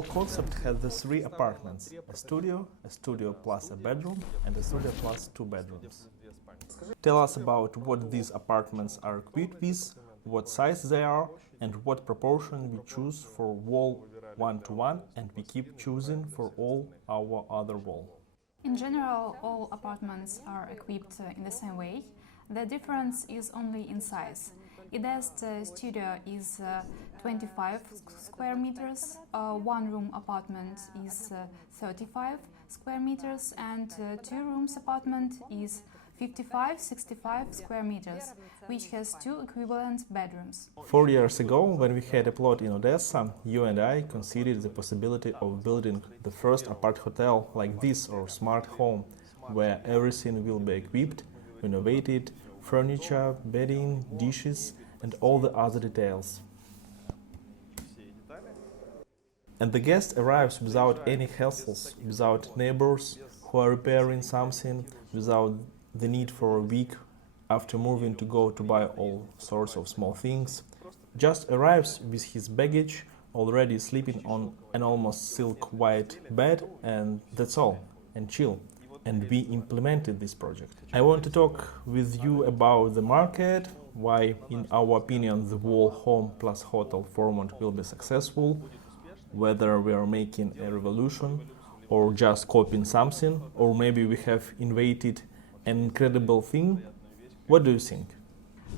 WOL concept has the three apartments: a studio plus a bedroom, and a studio plus two bedrooms. Tell us about what these apartments are equipped with, what size they are, and what proportion we choose for WOL 1:1 and we keep choosing for all our other WOL. In general, all apartments are equipped in the same way. The difference is only in size. Ide's studio is 25 square meters, one-room apartment is 35 square meters, and two-rooms apartment is 55-65 square meters, which has two equivalent bedrooms. 4 years ago, when we had a plot in Odessa, you and I considered the possibility of building the first apart hotel like this, or smart home, where everything will be equipped, renovated, furniture, bedding, dishes, and all the other details. And the guest arrives without any hassles, without neighbors who are repairing something, without the need for a week after moving to go to buy all sorts of small things. Just arrives with his baggage, already sleeping on an almost silk white bed, and that's all, and chill. And we implemented this project. I want to talk with you about the market, why, in our opinion, the WOL Home plus Hotel format will be successful, whether we are making a revolution or just copying something, or maybe we have invented an incredible thing. What do you think?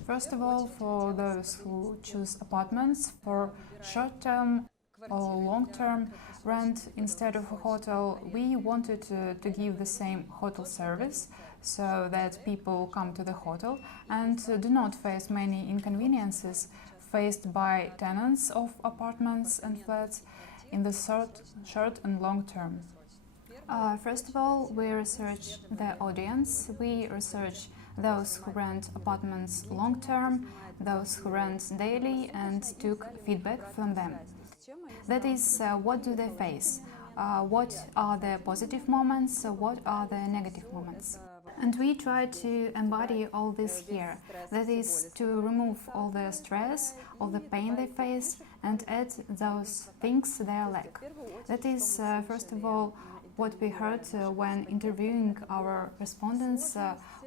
First of all, for those who choose apartments for short-term or long-term rent instead of a hotel, we wanted to give the same hotel service so that people come to the hotel and do not face many inconveniences faced by tenants of apartments and flats in the short and long term. First of all, we research the audience. We research those who rent apartments long-term, those who rent daily, and took feedback from them. That is, what do they face? What are the positive moments? What are the negative moments? And we try to embody all this here. That is, to remove all the stress, all the pain they face, and add those things they lack. That is, first of all, what we heard when interviewing our respondents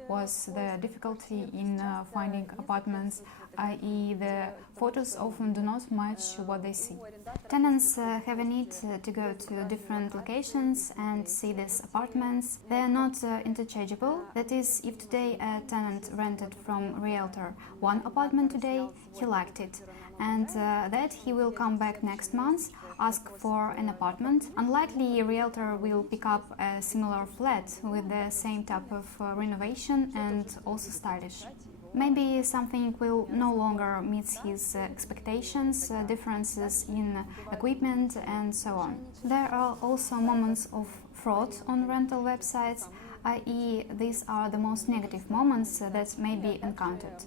was the difficulty in finding apartments, i.e. the photos often do not match what they see. Tenants have a need to go to different locations and see these apartments. They are not interchangeable. That is, if today a tenant rented from realtor one apartment today, he liked it, and that he will come back next month, ask for an apartment. Unlikely a realtor will pick up a similar flat with the same type of renovation and also stylish. Maybe something will no longer meet his expectations, differences in equipment, and so on. There are also moments of fraud on rental websites, i.e. these are the most negative moments that may be encountered.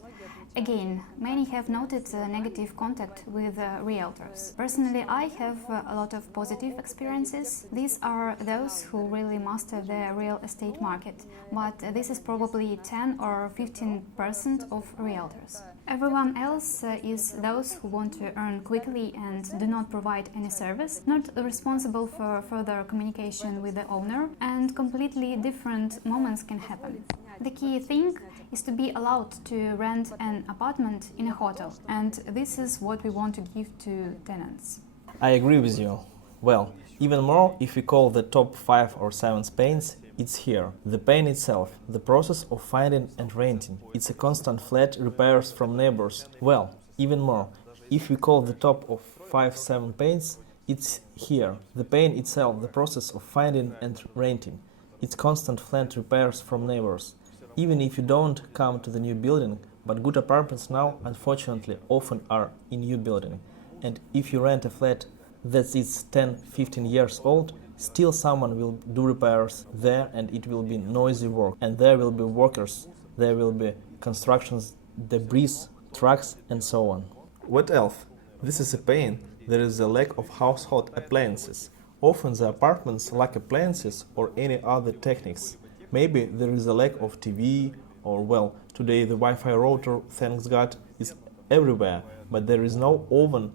Again, many have noted negative contact with realtors. Personally, I have a lot of positive experiences. These are those who really master the real estate market, but this is probably 10 or 15% of realtors. Everyone else is those who want to earn quickly and do not provide any service, not responsible for further communication with the owner, and completely different moments can happen. The key thing is to be allowed to rent an apartment in a hotel, and this is what we want to give to tenants. I agree with you. Well, even more, if we call the top 5 or 7 pains, it's here. The pain itself, the process of finding and renting. It's a constant flat repairs from neighbors. Well, even more, if we call the top of 5-7 pains, it's here. The pain itself, the process of finding and renting. It's constant flat repairs from neighbors. Even if you don't come to the new building, but good apartments now, unfortunately, often are in new building. And if you rent a flat that is 10-15 years old, still someone will do repairs there, and it will be noisy work. And there will be workers, there will be constructions, debris, trucks, and so on. What else? This is a pain. There is a lack of household appliances. Often the apartments lack appliances or any other techniques. Maybe there is a lack of TV, or well, today the Wi-Fi router, thanks God, is everywhere, but there is no oven,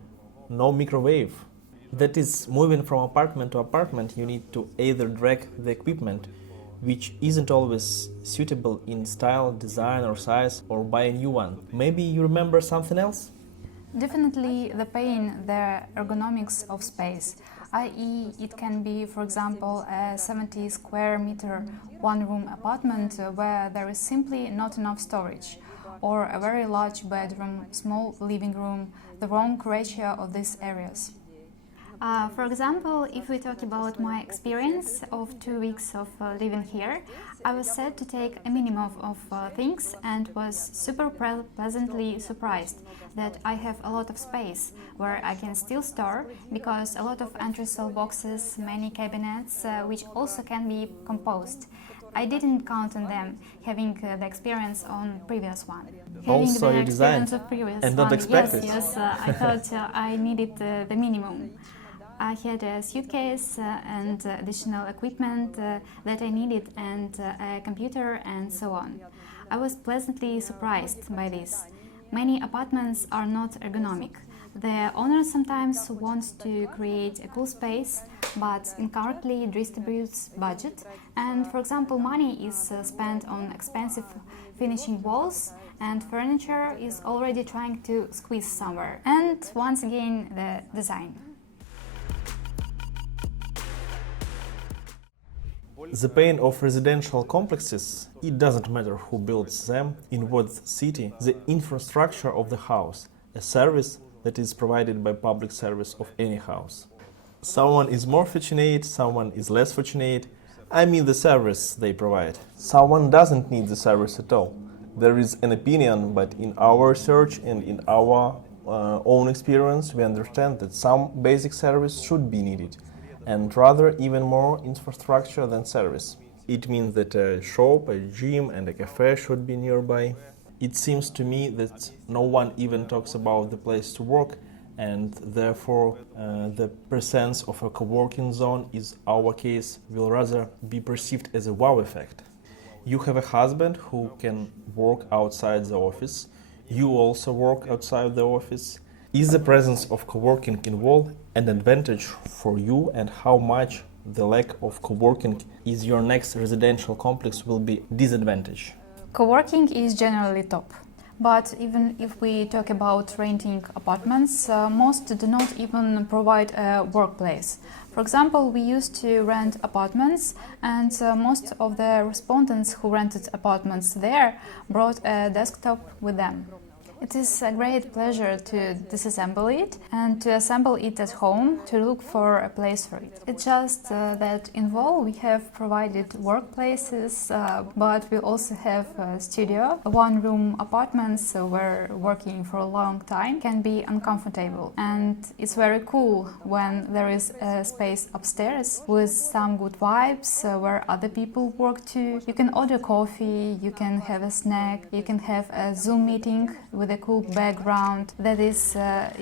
no microwave. That is, moving from apartment to apartment, you need to either drag the equipment, which isn't always suitable in style, design, or size, or buy a new one. Maybe you remember something else? Definitely the pain, the ergonomics of space, i.e. it can be, for example, a 70 square meter one-room apartment where there is simply not enough storage, or a very large bedroom, small living room, the wrong ratio of these areas. For example, if we talk about my experience of 2 weeks of living here, I was said to take a minimum of things and was super pleasantly surprised that I have a lot of space where I can still store, because a lot of entresol boxes, many cabinets, which also can be composed. I didn't count on them, having the experience on previous one. Also, you designed and not expected. Yes, I thought I needed the minimum. I had a suitcase and additional equipment that I needed, and a computer and so on. I was pleasantly surprised by this. Many apartments are not ergonomic. The owner sometimes wants to create a cool space, but incorrectly distributes budget, and for example money is spent on expensive finishing walls, and furniture is already trying to squeeze somewhere. And once again, the design. The pain of residential complexes, it doesn't matter who builds them, in what city, the infrastructure of the house, a service that is provided by public service of any house. Someone is more fortunate, someone is less fortunate. I mean the service they provide. Someone doesn't need the service at all. There is an opinion, but in our research and in our own experience, we understand that some basic service should be needed, and rather even more infrastructure than service. It means that a shop, a gym, and a cafe should be nearby. It seems to me that no one even talks about the place to work, and therefore the presence of a co-working zone is our case will rather be perceived as a wow effect. You have a husband who can work outside the office. You also work outside the office. Is the presence of co-working in WOL an advantage for you, and how much the lack of co-working is your next residential complex will be disadvantage? Co-working is generally top. But even if we talk about renting apartments, most do not even provide a workplace. For example, we used to rent apartments, and most of the respondents who rented apartments there brought a desktop with them. It is a great pleasure to disassemble it and to assemble it at home to look for a place for it. It's just that in WOL we have provided workplaces, but we also have a studio. One-room apartments where working for a long time can be uncomfortable, and it's very cool when there is a space upstairs with some good vibes where other people work too. You can order coffee, you can have a snack, you can have a Zoom meeting with a cool background. That is,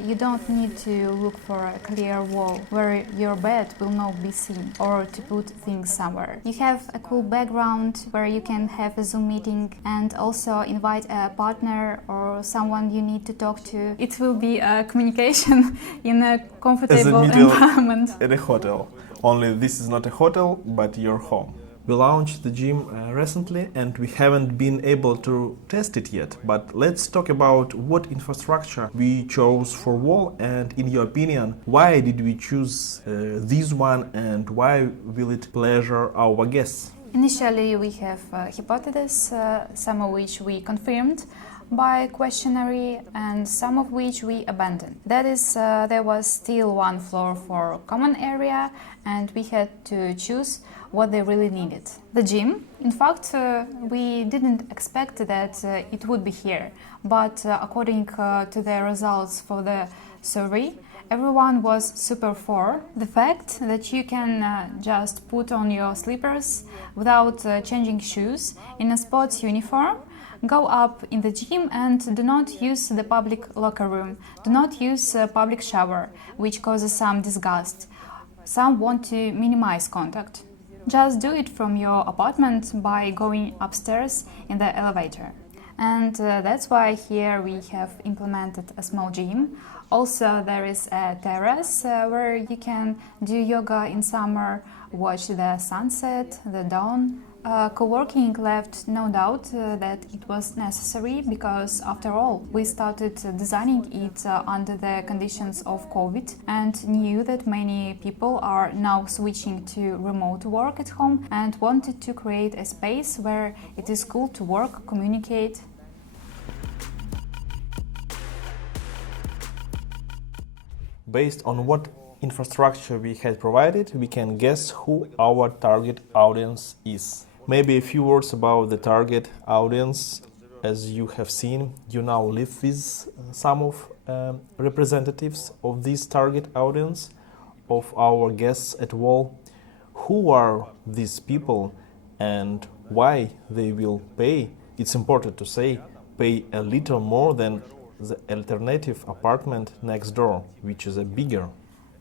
you don't need to look for a clear wall where your bed will not be seen, or to put things somewhere. You have a cool background where you can have a Zoom meeting and also invite a partner or someone you need to talk to. It will be a communication in a comfortable environment. At a hotel. Only this is not a hotel, but your home. We launched the gym recently, and we haven't been able to test it yet. But let's talk about what infrastructure we chose for WOL, and in your opinion, why did we choose this one, and why will it pleasure our guests? Initially, we have hypotheses, some of which we confirmed by questionnaire and some of which we abandoned. That is, there was still one floor for common area, and we had to choose what they really needed. The gym, in fact, we didn't expect that it would be here, but according to the results for the survey, everyone was super for the fact that you can just put on your slippers without changing shoes in a sports uniform, go up in the gym, and do not use the public locker room, do not use a public shower, which causes some disgust. Some want to minimize contact. Just do it from your apartment by going upstairs in the elevator. And that's why here we have implemented a small gym Also, there is a terrace where you can do yoga in summer, watch the sunset, the dawn. Co-working left no doubt that it was necessary because, after all, we started designing it under the conditions of COVID and knew that many people are now switching to remote work at home and wanted to create a space where it is cool to work, communicate. Based on what infrastructure we had provided, we can guess who our target audience is. Maybe a few words about the target audience. As you have seen, you now live with some of representatives of this target audience, of our guests at WOL. Who are these people and why they will pay? It's important to say, pay a little more than the alternative apartment next door, which is a bigger.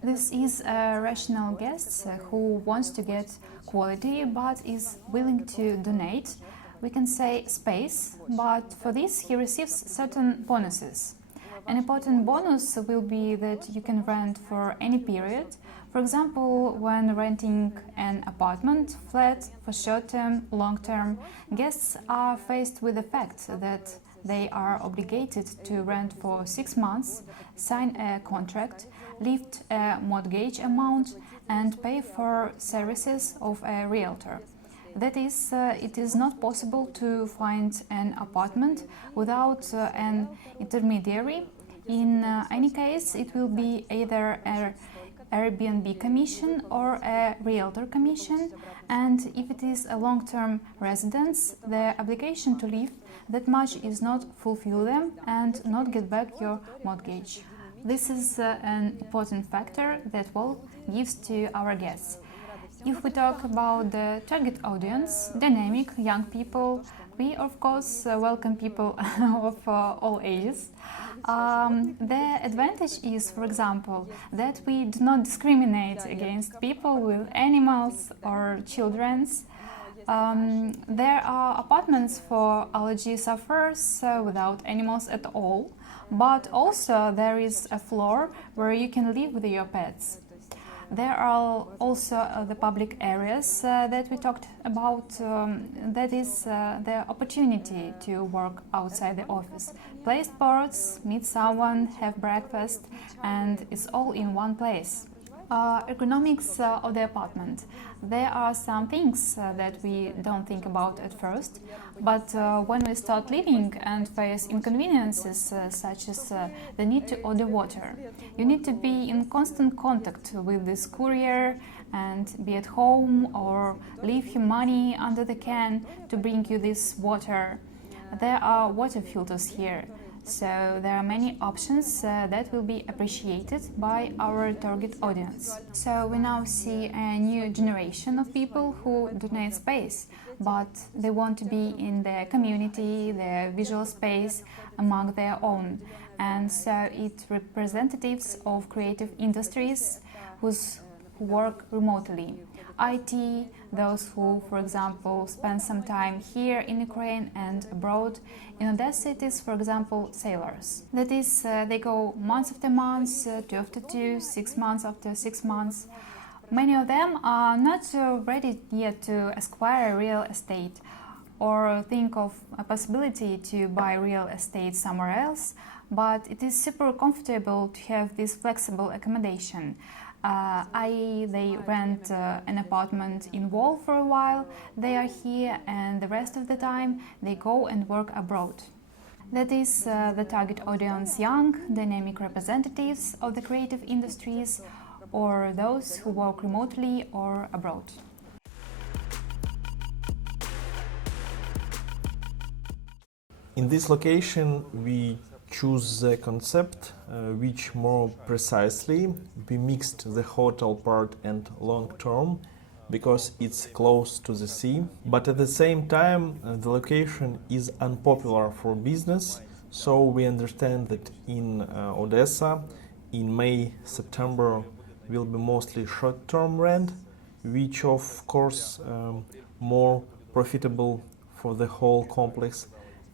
This is a rational guest who wants to get quality but is willing to donate, we can say space, but for this he receives certain bonuses. An important bonus will be that you can rent for any period. For example, when renting an apartment, flat for short-term, long-term, guests are faced with the fact that they are obligated to rent for 6 months, sign a contract, lift a mortgage amount, and pay for services of a realtor. That is, it is not possible to find an apartment without an intermediary. In any case, it will be either an Airbnb commission or a realtor commission, and if it is a long-term residence, the obligation to live that much is not fulfill them and not get back your mortgage. This is an important factor that WOL gives to our guests. If we talk about the target audience, dynamic young people, we of course welcome people of all ages. The advantage is, for example, that we do not discriminate against people with animals or children's. There are apartments for allergy sufferers without animals at all, but also there is a floor where you can live with your pets. There are also the public areas that we talked about, that is the opportunity to work outside the office. Play sports, meet someone, have breakfast, and it's all in one place. Ergonomics of the apartment. There are some things that we don't think about at first, but when we start living and face inconveniences such as the need to order water, you need to be in constant contact with this courier and be at home or leave your money under the can to bring you this water. There are water filters here. So there are many options that will be appreciated by our target audience. So we now see a new generation of people who donate space, but they want to be in the community, the visual space among their own. And so it's representatives of creative industries who work remotely. IT, those who, for example, spend some time here in Ukraine and abroad. In other cities, for example, sailors. That is, they go month after month, 2 after 2, 6 months after 6 months. Many of them are not ready yet to acquire real estate or think of a possibility to buy real estate somewhere else, but it is super comfortable to have this flexible accommodation. I.e., they rent an apartment in WOL for a while, they are here, and the rest of the time they go and work abroad. That is the target audience: young, dynamic representatives of the creative industries, or those who work remotely or abroad. In this location, we choose the concept which more precisely we mixed the hotel part and long term because it's close to the sea, but at the same time the location is unpopular for business, so we understand that in Odessa in May, September will be mostly short-term rent, which of course more profitable for the whole complex.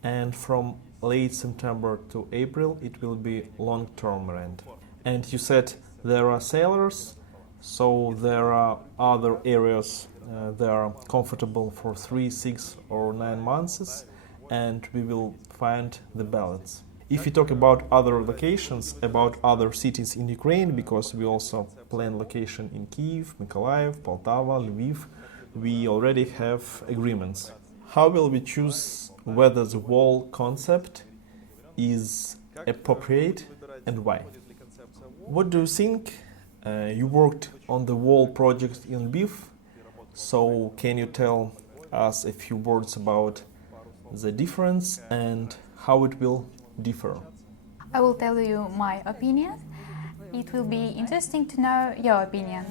And from late September to April, it will be long-term rent. And you said there are sellers, so there are other areas that are comfortable for 3, 6 or 9 months, and we will find the balance. If we talk about other locations, about other cities in Ukraine, because we also plan location in Kyiv, Mykolaiv, Poltava, Lviv, we already have agreements. How will we choose whether the WOL concept is appropriate and why? What do you think? You worked on the WOL project in Lviv, so can you tell us a few words about the difference and how it will differ? I will tell you my opinion. It will be interesting to know your opinion.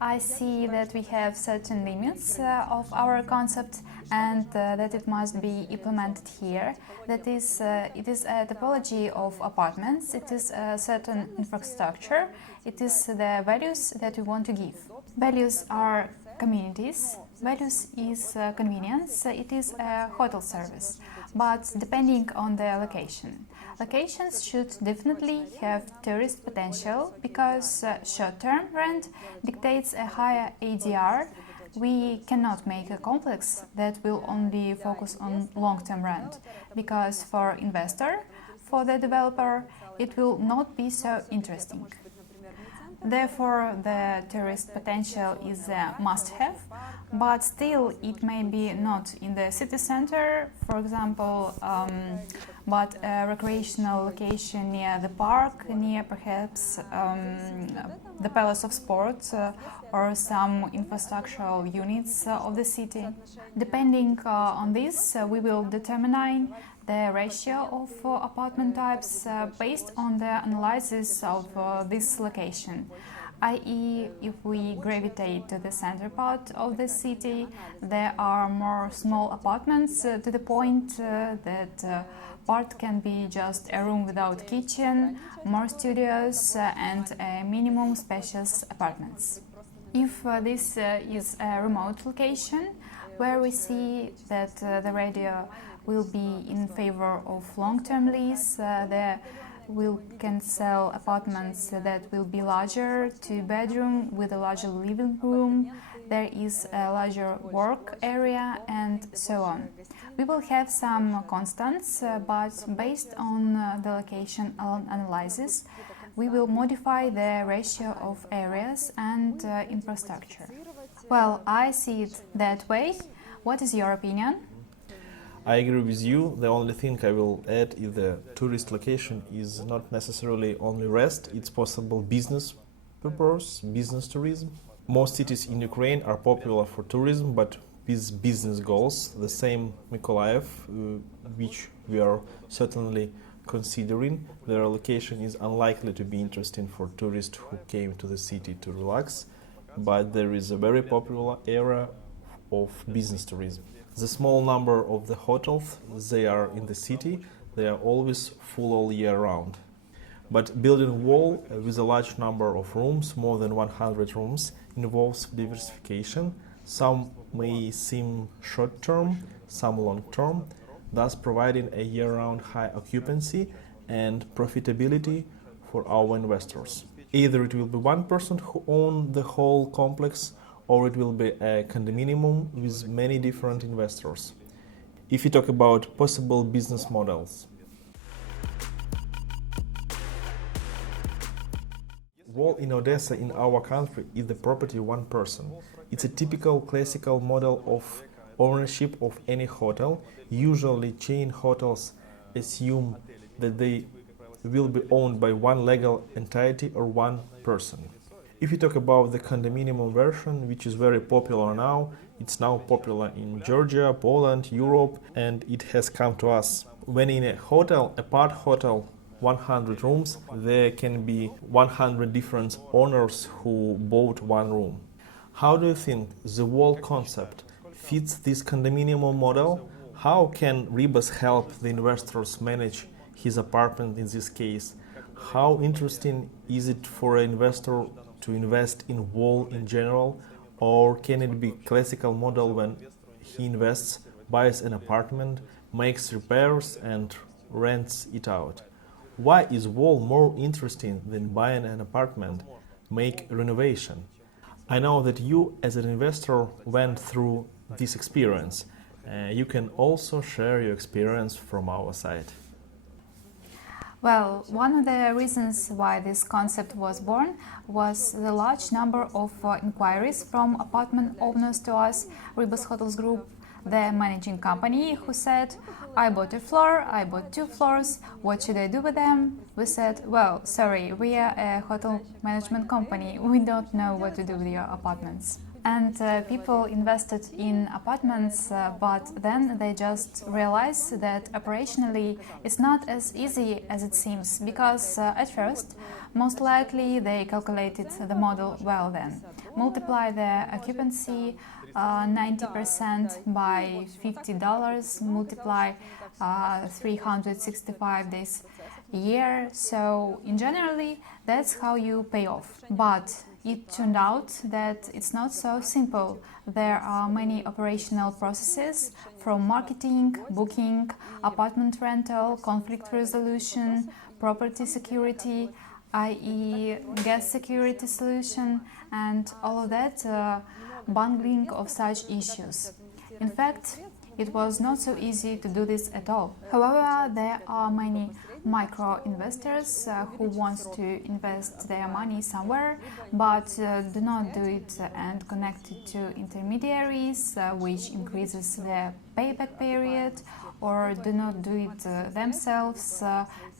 I see that we have certain limits of our concept and that it must be implemented here. That is, it is a typology of apartments, it is a certain infrastructure, it is the values that we want to give. Values are communities, values is convenience, it is a hotel service, but depending on the location. Locations should definitely have tourist potential because short-term rent dictates a higher ADR. We cannot make a complex that will only focus on long-term rent because for investor, for the developer, it will not be so interesting. Therefore, the tourist potential is a must-have, but still it may be not in the city center, for example, but a recreational location near the park, near perhaps the Palace of Sport or some infrastructural units of the city. Depending on this, we will determine the ratio of apartment types based on the analysis of this location, i.e. if we gravitate to the center part of the city, there are more small apartments to the point that part can be just a room without kitchen, more studios and minimum spacious apartments. If this is a remote location where we see that the radio will be in favor of long-term lease, there we can sell apartments that will be larger, 2-bedroom with a larger living room, there is a larger work area and so on. We will have some constants, but based on the location analysis, we will modify the ratio of areas and infrastructure. Well, I see it that way. What is your opinion? I agree with you. The only thing I will add is the tourist location is not necessarily only rest, it's possible business purpose, business tourism. Most cities in Ukraine are popular for tourism, but with business goals. The same Mykolaiv, which we are certainly considering, their location is unlikely to be interesting for tourists who came to the city to relax, but there is a very popular area of business tourism. The small number of the hotels they are in the city, they are always full all year round. But building WOL with a large number of rooms, more than 100 rooms, involves diversification. Some may seem short-term, some long-term, thus providing a year-round high occupancy and profitability for our investors. Either it will be one person who owns the whole complex, or it will be a condominium with many different investors. If you talk about possible business models, WOL in Odessa in our country is the property of one person. It's a typical classical model of ownership of any hotel. Usually chain hotels assume that they will be owned by one legal entity or one person. If you talk about the condominium version, which is very popular now, it's now popular in Georgia, Poland, Europe, and it has come to us. When in a hotel, Aparthotels, 100 rooms, there can be 100 different owners who bought one room. How do you think the WOL concept fits this condominium model? How can Ribas help the investors manage his apartment in this case? How interesting is it for an investor to invest in WOL in general, or can it be classical model when he invests, buys an apartment, makes repairs and rents it out. Why is WOL more interesting than buying an apartment, make renovation? I know that you as an investor went through this experience. You can also share your experience from our side. Well, one of the reasons why this concept was born was the large number of inquiries from apartment owners to us, Ribas Hotels Group, the managing company, who said, I bought a floor, I bought 2 floors, what should I do with them? We said, well, sorry, we are a hotel management company, we don't know what to do with your apartments. And people invested in apartments, but then they just realized that operationally it's not as easy as it seems, because at first, most likely they calculated the model well then. Multiply the occupancy 90% by $50, multiply 365 days a year. So in generally, that's how you pay off. But it turned out that it's not so simple. There are many operational processes, from marketing, booking, apartment rental, conflict resolution, property security, i.e. gas security solution, and all of that bundling of such issues. In fact, it was not so easy to do this at all. However, there are many micro investors who want to invest their money somewhere, but do not do it and connect it to intermediaries, which increases their payback period, or do not do it themselves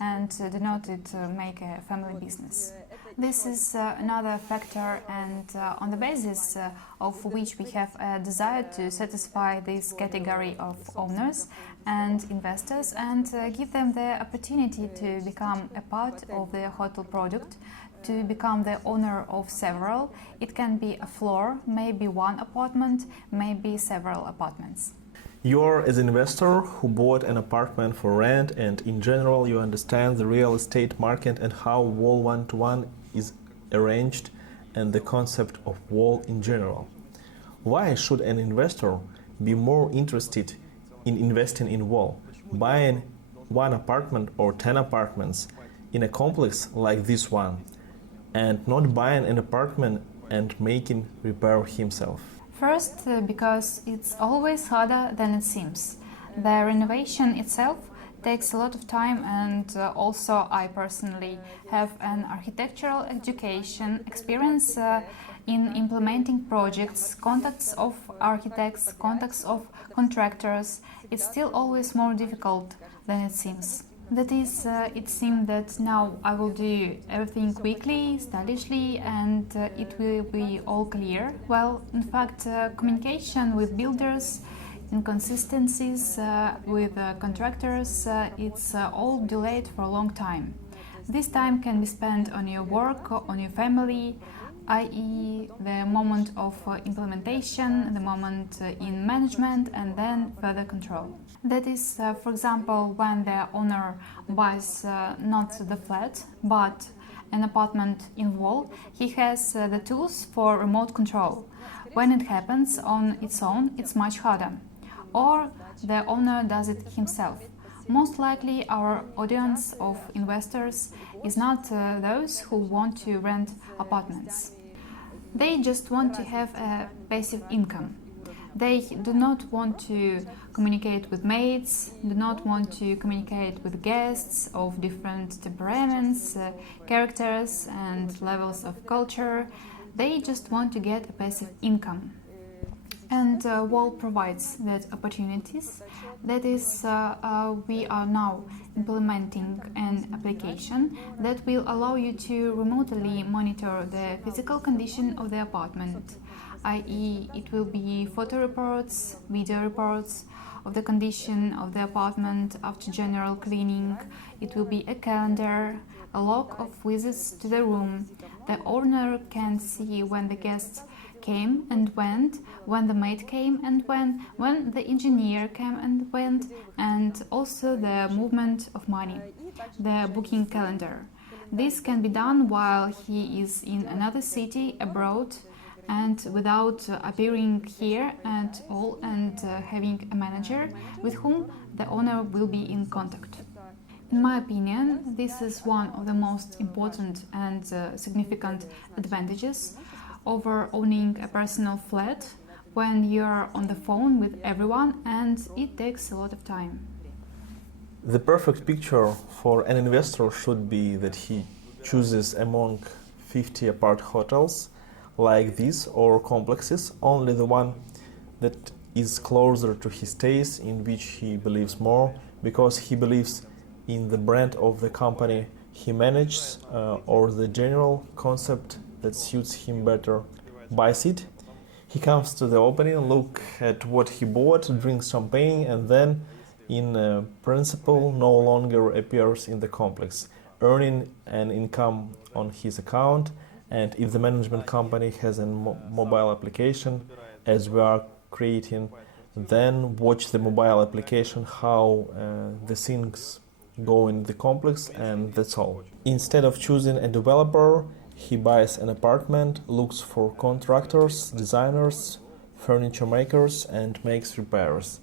and do not make a family business. This is another factor, and on the basis of which we have a desire to satisfy this category of owners and investors and give them the opportunity to become a part of the hotel product, to become the owner of several. It can be a floor, maybe one apartment, maybe several apartments. You are an investor who bought an apartment for rent, and in general you understand the real estate market and how WOL one-to-one is arranged and the concept of WOL in general. Why should an investor be more interested in investing in WOL, buying one apartment or 10 apartments in a complex like this one, and not buying an apartment and making repair himself? First, because it's always harder than it seems. The renovation itself takes a lot of time, and also I personally have an architectural education experience in implementing projects, contacts of architects, contacts of contractors. It's still always more difficult than it seems. That is, it seemed that now I will do everything quickly, stylishly, and it will be all clear. Well, in fact, communication with builders, inconsistencies with contractors, it's all delayed for a long time. This time can be spent on your work, on your family, i.e. the moment of implementation, the moment in management, and then further control. That is, for example, when the owner buys not the flat, but an apartment in WOL, he has the tools for remote control. When it happens on its own, it's much harder. Or the owner does it himself. Most likely our audience of investors is not those who want to rent apartments. They just want to have a passive income. They do not want to communicate with mates, do not want to communicate with guests of different temperaments, characters and levels of culture. They just want to get a passive income. And WOL provides that opportunities. That is, we are now implementing an application that will allow you to remotely monitor the physical condition of the apartment, i.e. it will be photo reports, video reports of the condition of the apartment after general cleaning. It will be a calendar, a log of visits to the room. The owner can see when the guests came and went, when the maid came and went, when the engineer came and went, and also the movement of money, the booking calendar. This can be done while he is in another city abroad and without appearing here at all, and having a manager with whom the owner will be in contact. In my opinion, this is one of the most important and significant advantages over owning a personal flat when you're on the phone with everyone and it takes a lot of time. The perfect picture for an investor should be that he chooses among 50 apart hotels like this or complexes only the one that is closer to his taste, in which he believes more, because he believes in the brand of the company he manages or the general concept that suits him better. Buys it, he comes to the opening, look at what he bought, drinks champagne, and then in principle no longer appears in the complex, earning an income on his account. And if the management company has a mobile application, as we are creating, then watch the mobile application how the things go in the complex, and that's all. Instead of choosing a developer, he buys an apartment, looks for contractors, designers, furniture makers, and makes repairs.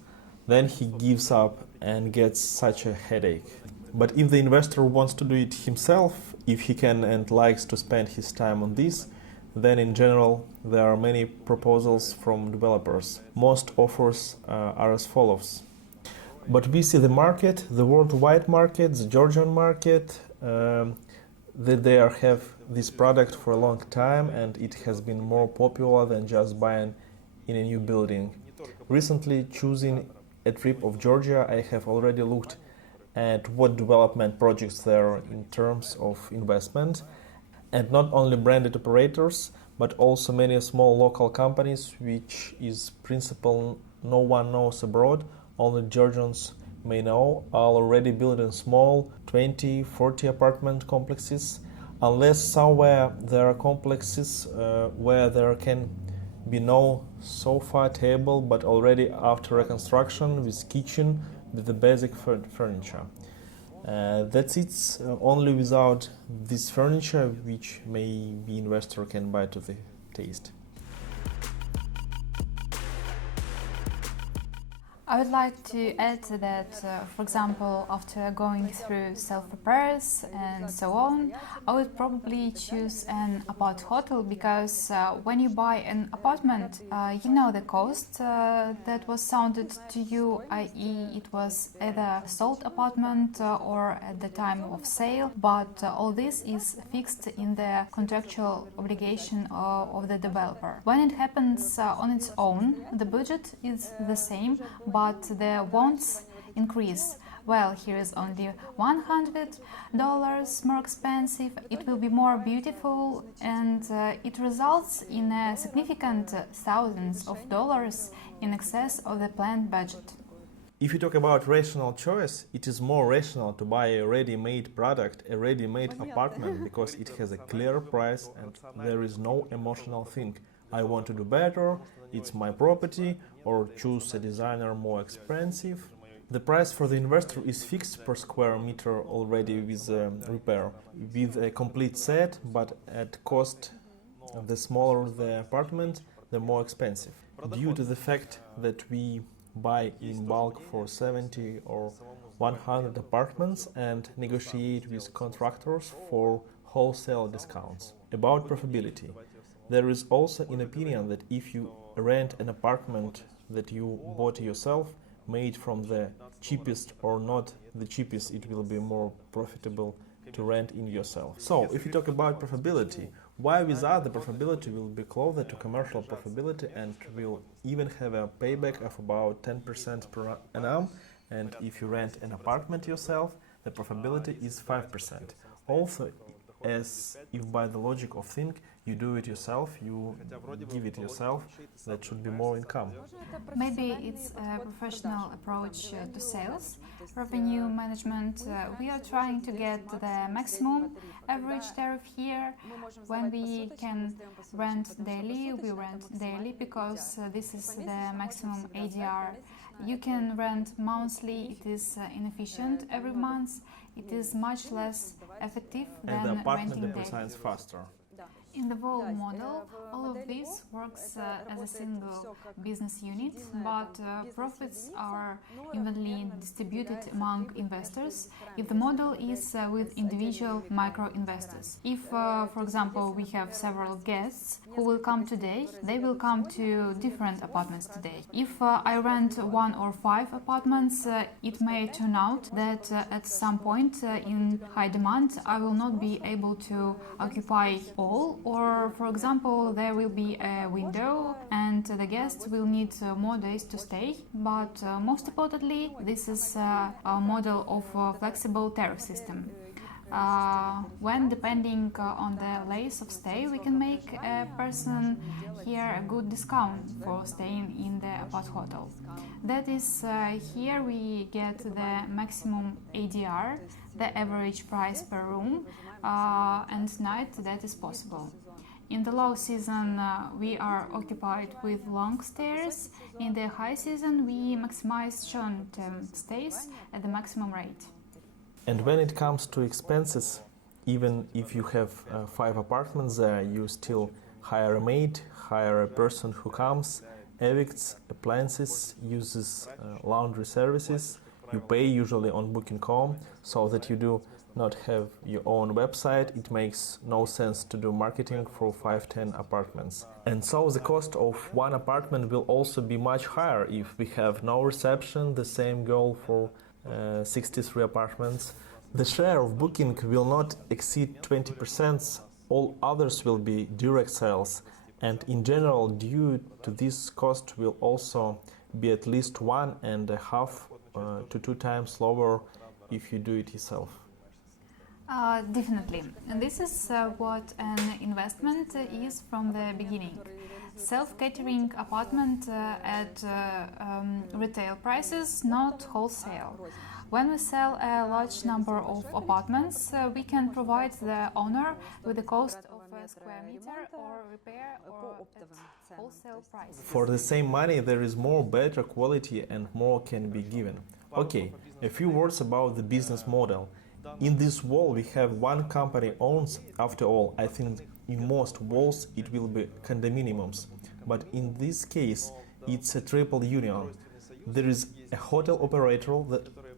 Then he gives up and gets such a headache. But if the investor wants to do it himself, if he can and likes to spend his time on this, then in general there are many proposals from developers. Most offers are as follows. But we see the market, the worldwide market, the Georgian market, that they have this product for a long time and it has been more popular than just buying in a new building. Recently, choosing a trip of Georgia, I have already looked at what development projects there are in terms of investment, and not only branded operators, but also many small local companies, which is principle no one knows abroad, only Georgians may know, are already building small 20-40 apartment complexes, unless somewhere there are complexes where there can be no sofa table, but already after reconstruction with kitchen with the basic furniture. That's it, only without this furniture, which maybe investor can buy to the taste. I would like to add that, for example, after going through self-repairs and so on, I would probably choose an apart hotel because when you buy an apartment, you know the cost that was sounded to you, i.e. it was either sold apartment or at the time of sale, but all this is fixed in the contractual obligation of the developer. When it happens on its own, the budget is the same, but the wants increase. Well, here is only $100 more expensive, it will be more beautiful, and it results in a significant thousands of dollars in excess of the planned budget. If you talk about rational choice, it is more rational to buy a ready-made product, a ready-made apartment, because it has a clear price and there is no emotional thing. I want to do better, it's my property, or choose a designer more expensive. The price for the investor is fixed per square meter already with repair, with a complete set, but at cost, the smaller the apartment, the more expensive. Due to the fact that we buy in bulk for 70 or 100 apartments and negotiate with contractors for wholesale discounts. About profitability. There is also an opinion that if you rent an apartment that you bought yourself, made from the cheapest or not the cheapest, it will be more profitable to rent in yourself. So, if you talk about profitability, why without the profitability will be closer to commercial profitability and will even have a payback of about 10% per annum, and if you rent an apartment yourself, the profitability is 5%. Also, as if by the logic of thing, you do it yourself, you give it yourself, that should be more income. Maybe it's a professional approach to sales, revenue management. We are trying to get the maximum average tariff here. When we can rent daily, we rent daily because this is the maximum ADR. You can rent monthly, it is inefficient every month, it is much less effective than and the apartment renting daily. depreciates faster. In the WOL model, all of this works as a single business unit, but profits are evenly distributed among investors if the model is with individual micro-investors. If, for example, we have several guests who will come today, they will come to different apartments today. If I rent 1 or 5 apartments, it may turn out that at some point in high demand I will not be able to occupy all, or for example there will be a window and the guests will need more days to stay. But most importantly, this is a model of a flexible tariff system. When depending on the length of stay, we can make a person here a good discount for staying in the Aparthotel. That is, here we get the maximum ADR, the average price per room, and night that is possible. In the low season, we are occupied with long stays. In the high season, we maximize short-term stays at the maximum rate. And when it comes to expenses, even if you have 5 apartments there, you still hire a maid, hire a person who comes, evicts appliances, uses laundry services. You pay usually on booking.com, so that you do not have your own website. It makes no sense to do marketing for 5-10 apartments. And so the cost of one apartment will also be much higher if we have no reception, the same goal for 63 apartments. The share of booking will not exceed 20%. All others will be direct sales, and in general, due to this, cost will also be at least 1.5 to 2 times lower if you do it yourself. Definitely. And this is what an investment is from the beginning. Self-catering apartment at retail prices, not wholesale. When we sell a large number of apartments, we can provide the owner with the cost of a square meter or repair or at wholesale price. For the same money, there is more better quality and more can be given. Okay, a few words about the business model. In this WOL we have one company owns. After all, I think in most WOLs it will be condominiums, but in this case it's a triple union. There is a hotel operator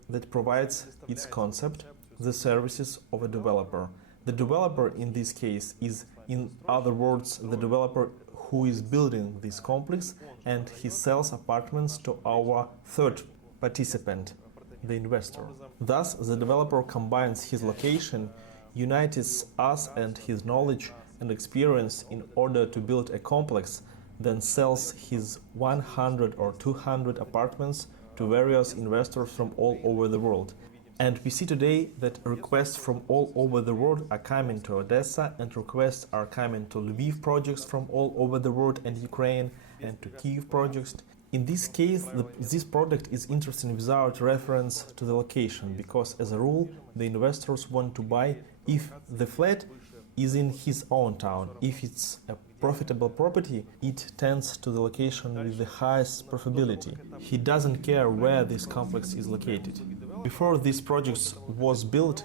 that provides its concept, the services of a developer. The developer in this case is, in other words, the developer who is building this complex, and he sells apartments to our third participant, the investor. Thus, the developer combines his location, unites us and his knowledge and experience in order to build a complex, then sells his 100 or 200 apartments to various investors from all over the world. And we see today that requests from all over the world are coming to Odessa, and requests are coming to Lviv projects from all over the world and Ukraine, and to Kyiv projects. In this case, this product is interesting without reference to the location, because as a rule, the investors want to buy if the flat is in his own town. If it's a profitable property, it tends to the location with the highest profitability. He doesn't care where this complex is located. Before this project was built,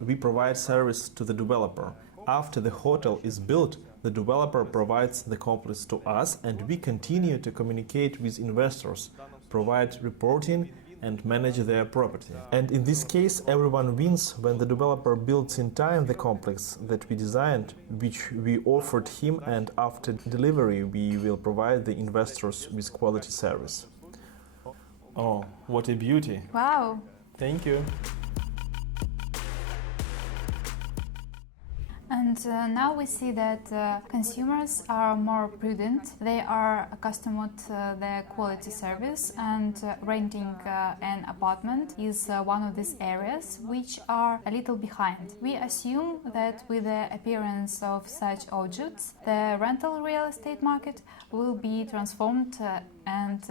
we provide service to the developer. After the hotel is built, the developer provides the complex to us, and we continue to communicate with investors, provide reporting, and manage their property. And in this case, everyone wins when the developer builds in time the complex that we designed, which we offered him, and after delivery we will provide the investors with quality service. Oh, what a beauty! Wow! Thank you! And now we see that consumers are more prudent. They are accustomed to the quality service, and renting an apartment is one of these areas which are a little behind. We assume that with the appearance of such objects, the rental real estate market will be transformed and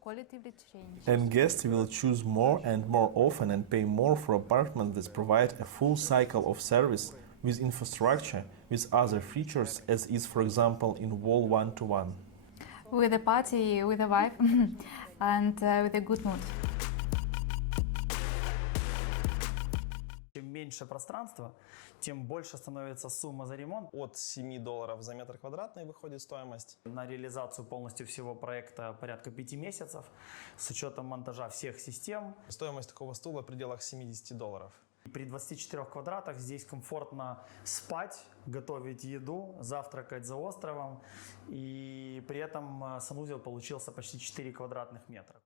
qualitatively changed. And guests will choose more and more often and pay more for apartments that provide a full cycle of service with infrastructure, with other features, as is, for example, in WOL 1-to-1. With a party, with a vibe, and with a good mood. Чем меньше пространства, тем больше становится сумма за ремонт. От $7 за метр квадратный выходит стоимость. На реализацию полностью всего проекта порядка 5 месяцев с учетом монтажа всех систем. Стоимость такого стула в пределах $70. При 24 квадратах здесь комфортно спать, готовить еду, завтракать за островом. И при этом санузел получился почти 4 квадратных метра.